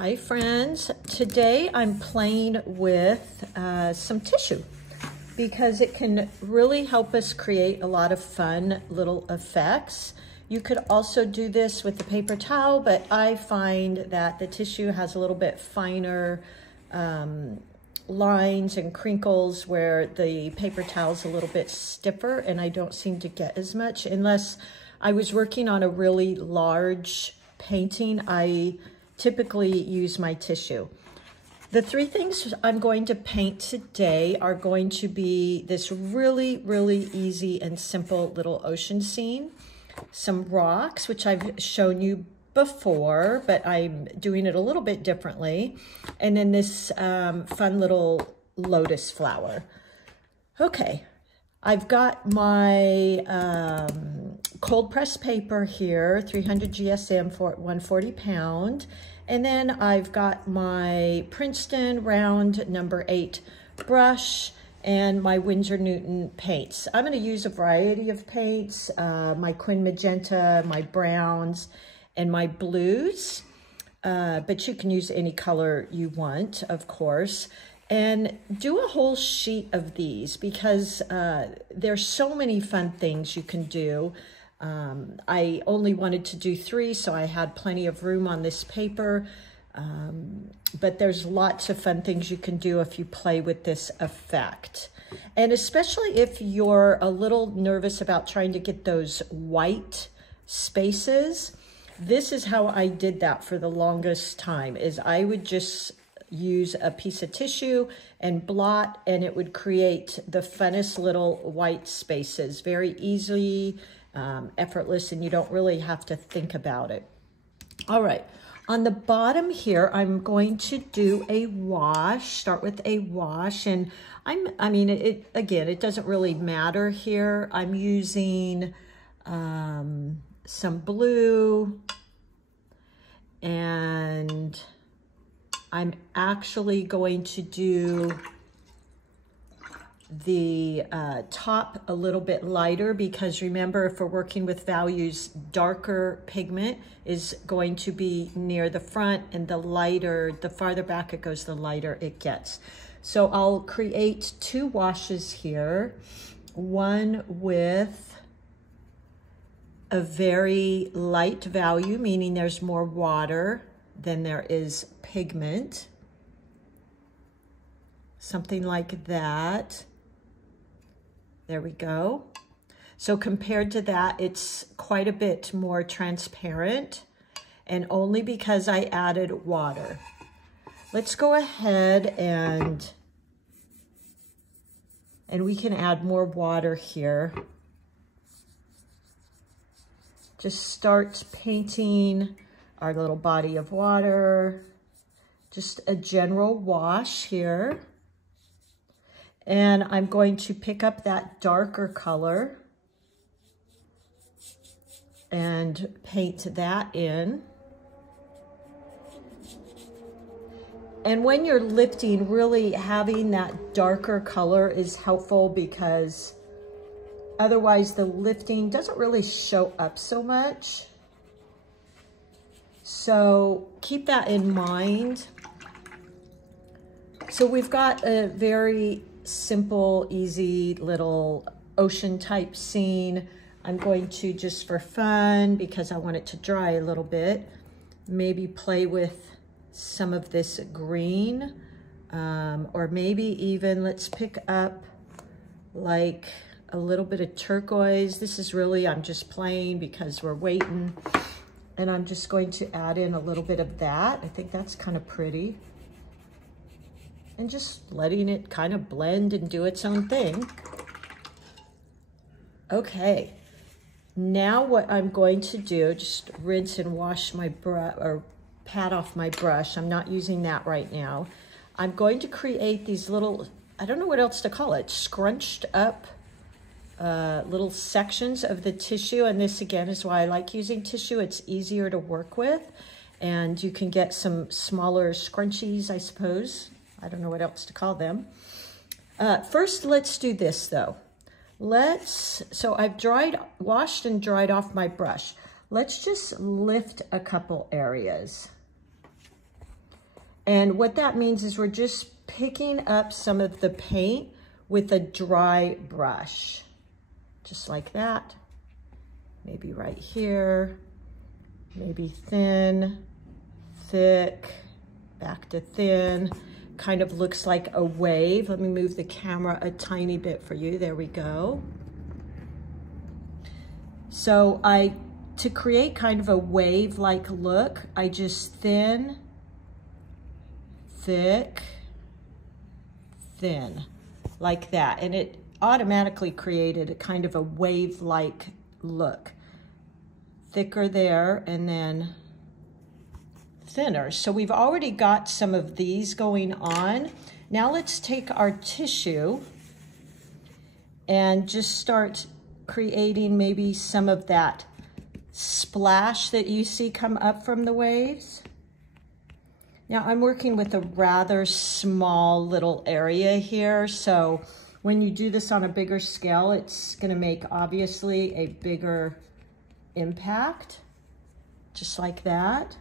Hi friends, today I'm playing with some tissue because it can really help us create a lot of fun little effects. You could also do this with the paper towel, but I find that the tissue has a little bit finer lines and crinkles where the paper towel's a little bit stiffer, and I don't seem to get as much unless I was working on a really large painting. I typically use my tissue. The three things I'm going to paint today are going to be this really, really easy and simple little ocean scene, some rocks, which I've shown you before, but I'm doing it a little bit differently, and then this fun little lotus flower. Okay, I've got my cold pressed paper here, 300 GSM for 140 pound. And then I've got my Princeton round number 8 brush and my Winsor Newton paints. I'm gonna use a variety of paints, my Quin Magenta, my browns, and my blues. But you can use any color you want, of course. And do a whole sheet of these because there's so many fun things you can do. I only wanted to do 3, so I had plenty of room on this paper. But there's lots of fun things you can do if you play with this effect. And especially if you're a little nervous about trying to get those white spaces, this is how I did that for the longest time, is I would just use a piece of tissue and blot, and it would create the funnest little white spaces very easily, effortless, and you don't really have to think about it. All right, on the bottom here, I'm going to do a wash, start with a wash, and again, it doesn't really matter here. I'm using some blue, and I'm actually going to do the top a little bit lighter because remember, if we're working with values, darker pigment is going to be near the front, and the lighter, the farther back it goes, the lighter it gets. So I'll create 2 washes here, one with a very light value, meaning there's more water than there is pigment, something like that. There we go. So compared to that, it's quite a bit more transparent, and only because I added water. Let's go ahead and we can add more water here. Just start painting our little body of water, just a general wash here. And I'm going to pick up that darker color and paint that in. And when you're lifting, really having that darker color is helpful because otherwise the lifting doesn't really show up so much. So keep that in mind. So we've got a very simple, easy little ocean type scene. I'm going to, just for fun, because I want it to dry a little bit, maybe play with some of this green, or maybe even let's pick up like a little bit of turquoise. This is really, I'm just playing because we're waiting, and I'm just going to add in a little bit of that. I think that's kind of pretty. And just letting it kind of blend and do its own thing. Okay, now what I'm going to do, just rinse and wash my brush, or pat off my brush. I'm not using that right now. I'm going to create these little, I don't know what else to call it, scrunched up little sections of the tissue. And this again is why I like using tissue. It's easier to work with, and you can get some smaller scrunchies, I suppose. I don't know what else to call them. First, let's do this though. So I've washed and dried off my brush. Let's just lift a couple areas. And what that means is we're just picking up some of the paint with a dry brush, just like that. Maybe right here, maybe thin, thick, back to thin. Kind of looks like a wave. Let me move the camera a tiny bit for you. There we go. So to create kind of a wave-like look, I just thin, thick, thin, like that. And it automatically created a kind of a wave-like look. Thicker there, and then thinner. So we've already got some of these going on. Now let's take our tissue and just start creating maybe some of that splash that you see come up from the waves. Now I'm working with a rather small little area here, so when you do this on a bigger scale, it's going to make obviously a bigger impact, just like that.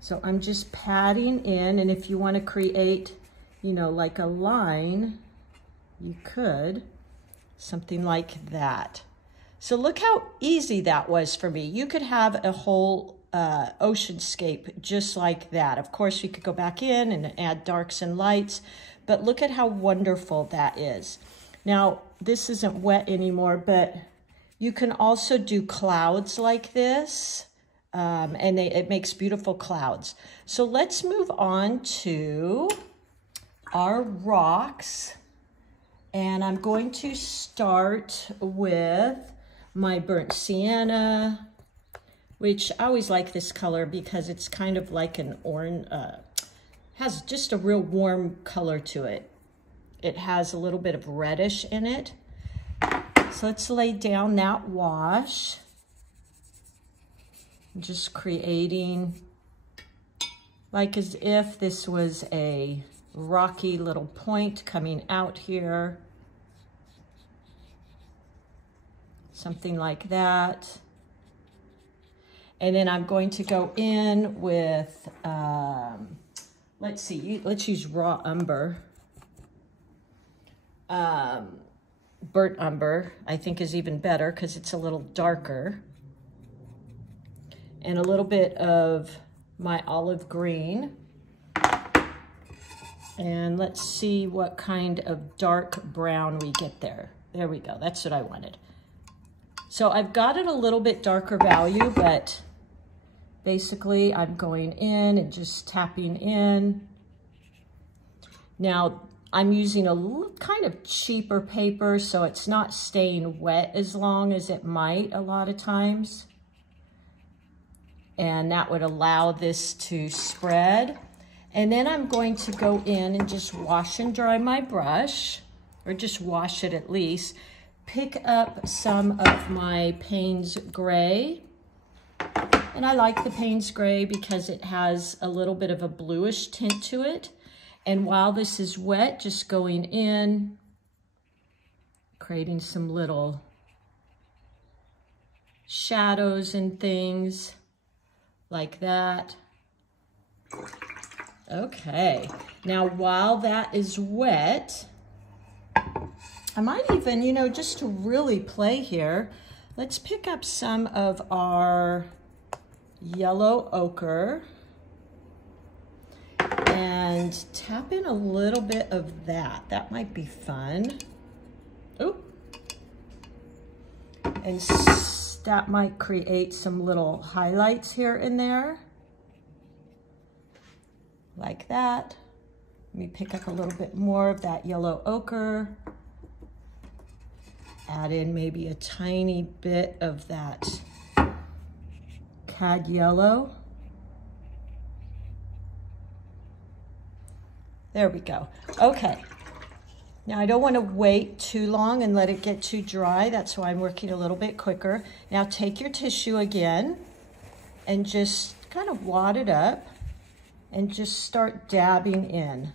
So I'm just patting in, and if you want to create, you know, like a line, you could, something like that. So look how easy that was for me. You could have a whole oceanscape just like that. Of course, you could go back in and add darks and lights, but look at how wonderful that is. Now, this isn't wet anymore, but you can also do clouds like this, and it makes beautiful clouds. So let's move on to our rocks, and I'm going to start with my burnt sienna, which I always like this color because it's kind of like an orange, has just a real warm color to it. It has a little bit of reddish in it. So let's lay down that wash. Just creating like as if this was a rocky little point coming out here. Something like that. And then I'm going to go in with, let's see, let's use raw umber. Burnt umber, I think, is even better because it's a little darker. And a little bit of my olive green. And let's see what kind of dark brown we get there. There we go, that's what I wanted. So I've got it a little bit darker value, but basically I'm going in and just tapping in. Now I'm using a kind of cheaper paper, so it's not staying wet as long as it might a lot of times. And that would allow this to spread. And then I'm going to go in and just wash and dry my brush, or just wash it at least. Pick up some of my Payne's Gray. And I like the Payne's Gray because it has a little bit of a bluish tint to it. And while this is wet, just going in, creating some little shadows and things like that. Okay, now while that is wet, I might even, you know, just to really play here, let's pick up some of our yellow ochre and tap in a little bit of that. That might be fun. Ooh. And that might create some little highlights here and there. Like that. Let me pick up a little bit more of that yellow ochre. Add in maybe a tiny bit of that cad yellow. There we go. Okay. Now I don't want to wait too long and let it get too dry. That's why I'm working a little bit quicker. Now take your tissue again and just kind of wad it up and just start dabbing in.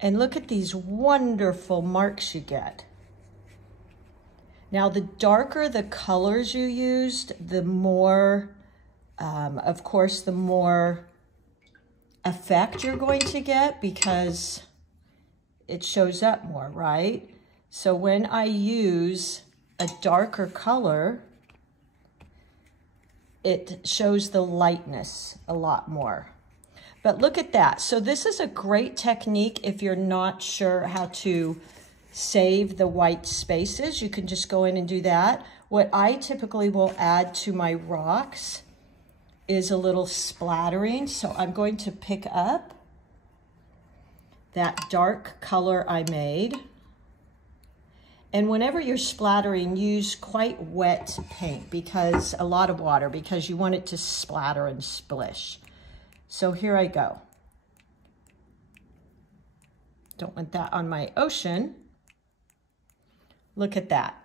And look at these wonderful marks you get. Now the darker the colors you used, the more Of course, the more effect you're going to get because it shows up more, right? So when I use a darker color, it shows the lightness a lot more. But look at that. So this is a great technique if you're not sure how to save the white spaces. You can just go in and do that. What I typically will add to my rocks is a little splattering. So I'm going to pick up that dark color I made. And whenever you're splattering, use quite wet paint, because a lot of water, because you want it to splatter and splish. So here I go. Don't want that on my ocean. Look at that.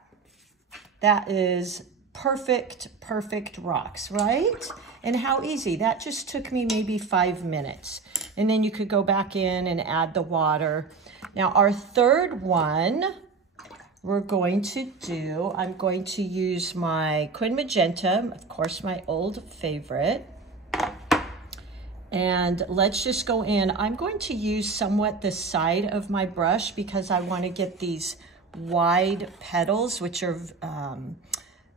That is perfect, perfect rocks, right? And how easy. That just took me maybe 5 minutes. And then you could go back in and add the water. Now our third one we're going to do, I'm going to use my Quin Magenta, of course my old favorite. And let's just go in. I'm going to use somewhat the side of my brush because I want to get these wide petals, which are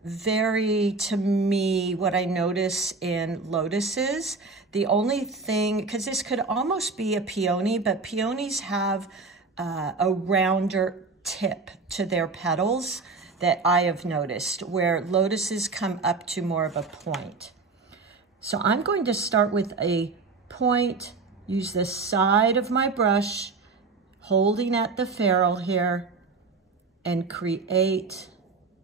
very, to me, what I notice in lotuses. The only thing, because this could almost be a peony, but peonies have a rounder tip to their petals that I have noticed, where lotuses come up to more of a point. So I'm going to start with a point, use the side of my brush, holding at the ferrule here, and create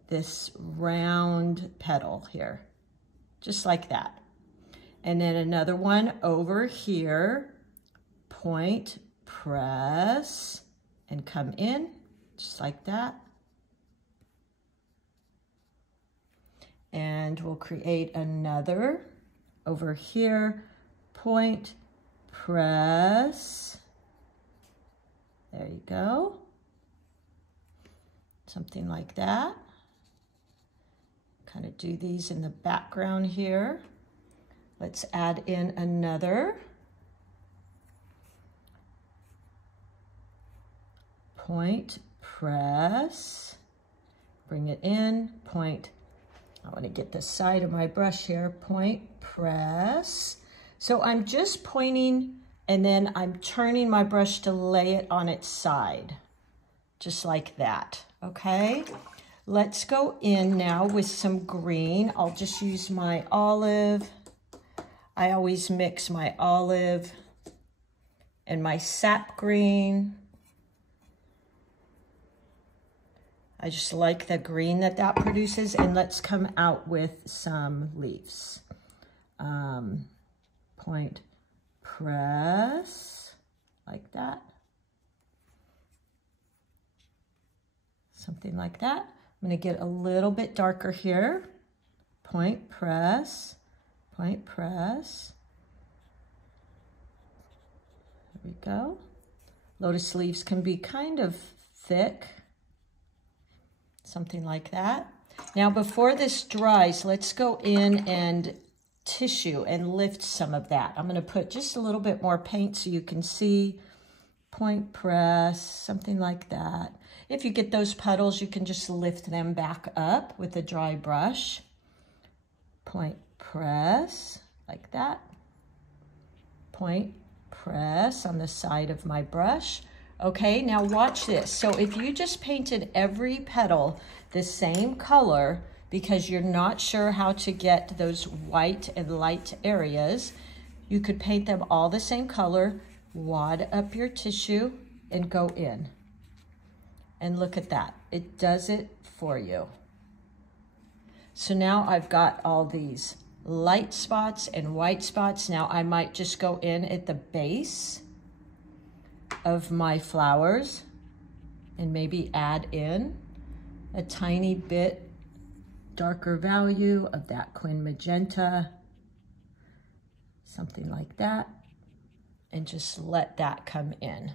this round petal here, just like that. And then another one over here, point, press, and come in, just like that. And we'll create another over here, point, press. There you go. Something like that. Kind of do these in the background here. Let's add in another. Point, press, bring it in, point. I want to get the side of my brush here, point, press. So I'm just pointing and then I'm turning my brush to lay it on its side, just like that, okay? Let's go in now with some green. I'll just use my olive. I always mix my olive and my sap green. I just like the green that that produces. And let's come out with some leaves. Point, press, like that. Something like that. I'm going to get a little bit darker here. Point, press, point, press. There we go. Lotus leaves can be kind of thick. Something like that. Now before this dries, let's go in and tissue and lift some of that. I'm going to put just a little bit more paint so you can see. Point, press, something like that. If you get those puddles, you can just lift them back up with a dry brush. Point, press, like that. Point, press on the side of my brush. Okay, now watch this. So if you just painted every petal the same color because you're not sure how to get those white and light areas, you could paint them all the same color, wad up your tissue, and go in. And look at that. It does it for you. So now I've got all these light spots and white spots. Now I might just go in at the base of my flowers and maybe add in a tiny bit darker value of that Quin Magenta, something like that, and just let that come in.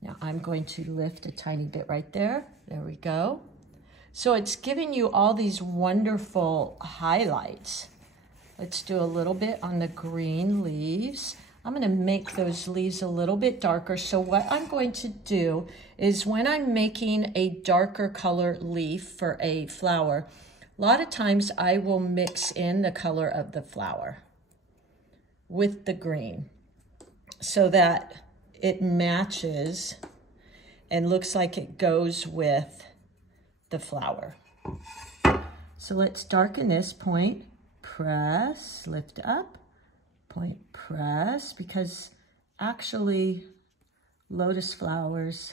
Now I'm going to lift a tiny bit right there. There we go. So it's giving you all these wonderful highlights. Let's do a little bit on the green leaves. I'm going to make those leaves a little bit darker. So what I'm going to do is when I'm making a darker color leaf for a flower, a lot of times I will mix in the color of the flower with the green so that it matches and looks like it goes with the flower. So let's darken this point, press, lift up, point, press, because actually lotus flowers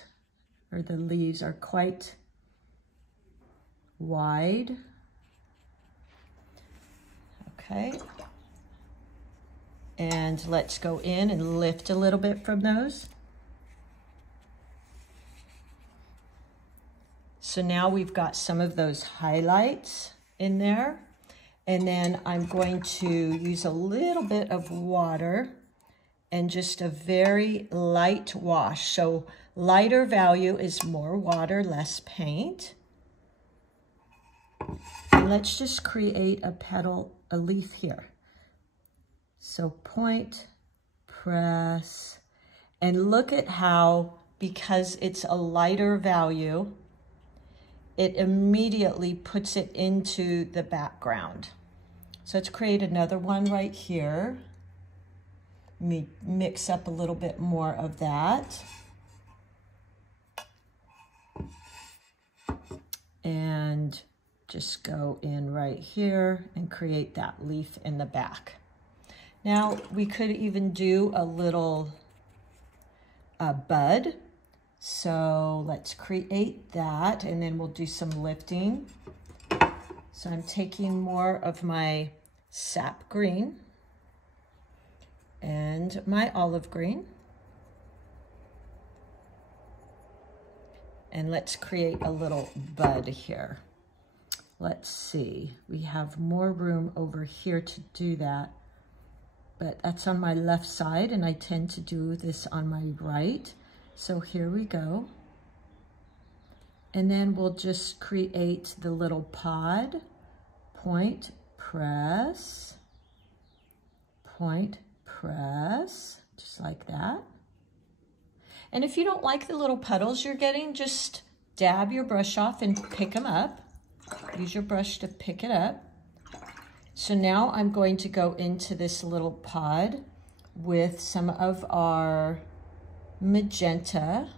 or the leaves are quite wide. Okay. And let's go in and lift a little bit from those. So now we've got some of those highlights in there. And then I'm going to use a little bit of water and just a very light wash. So lighter value is more water, less paint. And let's just create a petal, a leaf here. So point, press, and look at how, because it's a lighter value, it immediately puts it into the background. So let's create another one right here. Let me mix up a little bit more of that. And just go in right here and create that leaf in the back. Now we could even do a little bud. So let's create that and then we'll do some lifting. So I'm taking more of my sap green and my olive green. And let's create a little bud here. Let's see, we have more room over here to do that, but that's on my left side and I tend to do this on my right. So here we go. And then we'll just create the little pod, point, press, point, press, just like that. And if you don't like the little puddles you're getting, just dab your brush off and pick them up. Use your brush to pick it up. So now I'm going to go into this little pod with some of our magenta.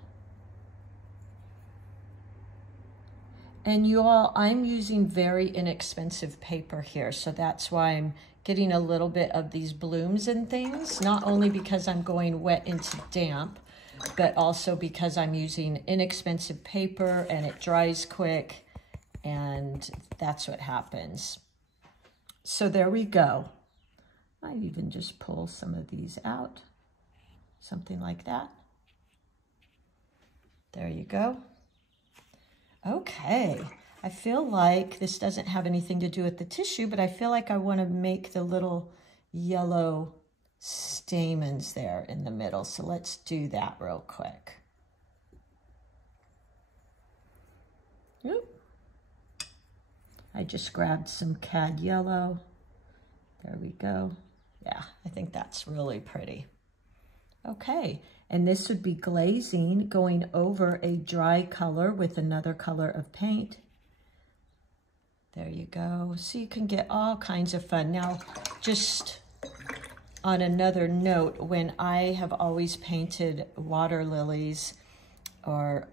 And you all, I'm using very inexpensive paper here, so that's why I'm getting a little bit of these blooms and things, not only because I'm going wet into damp, but also because I'm using inexpensive paper and it dries quick, and that's what happens. So there we go. I even just pull some of these out, something like that. There you go. Okay, I feel like this doesn't have anything to do with the tissue, but I feel like I want to make the little yellow stamens there in the middle. So let's do that real quick. Oop. I just grabbed some cad yellow. There we go. Yeah, I think that's really pretty. Okay, and this would be glazing, going over a dry color with another color of paint. There you go. So you can get all kinds of fun. Now, just on another note, when I have always painted water lilies or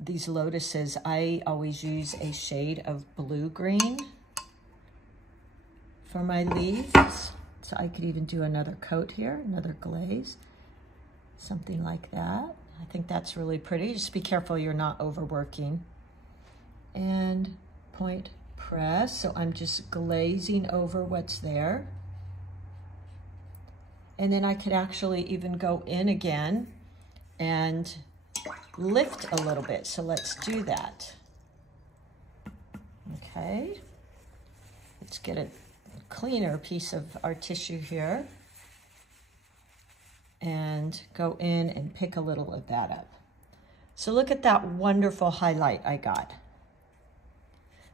these lotuses, I always use a shade of blue-green for my leaves. So I could even do another coat here, another glaze, something like that. I think that's really pretty. Just be careful you're not overworking. And point, press. So I'm just glazing over what's there. And then I could actually even go in again and lift a little bit. So let's do that. Okay. Let's get a cleaner piece of our tissue here and go in and pick a little of that up. So look at that wonderful highlight I got.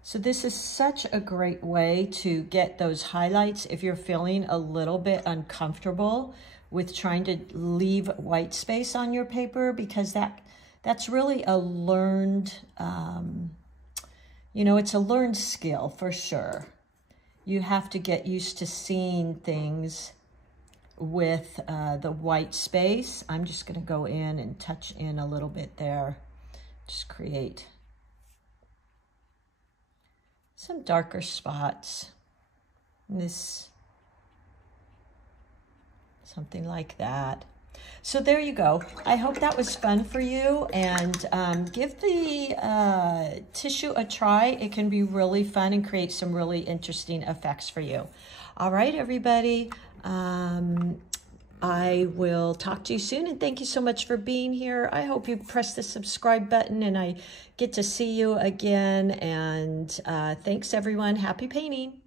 So this is such a great way to get those highlights if you're feeling a little bit uncomfortable with trying to leave white space on your paper, because that's really a learned, you know, it's a learned skill for sure. You have to get used to seeing things with the white space. I'm just going to go in and touch in a little bit there. Just create some darker spots. This, something like that. So there you go. I hope that was fun for you, and give the tissue a try. It can be really fun and create some really interesting effects for you. All right, everybody. I will talk to you soon, and thank you so much for being here. I hope you press the subscribe button and I get to see you again. And thanks, everyone. Happy painting.